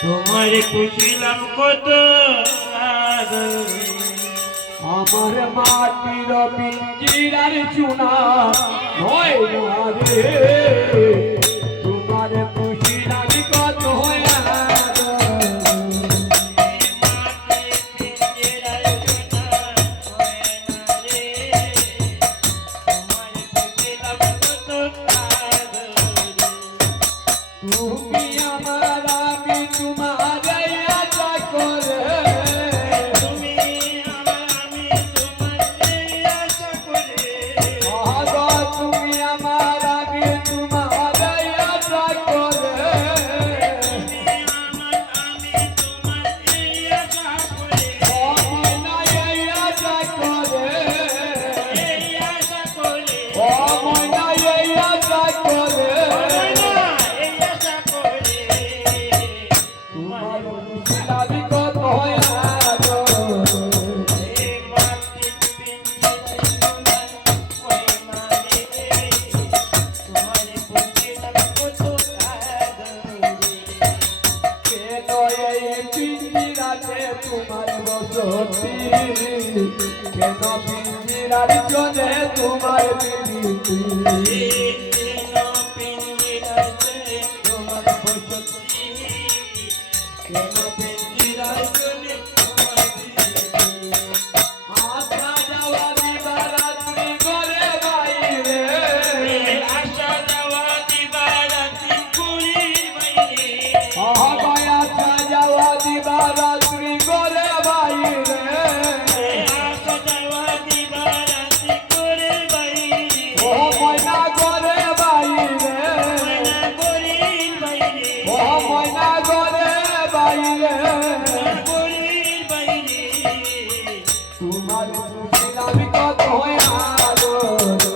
তোমার পুষিলাম কত আমার মাটির পিঞ্জিরার চুনা নয় রে পিড়িতে কেন পিঞ্জিরার জনে তোমার পিড়িতে? কত হয় আদর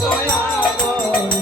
দয়া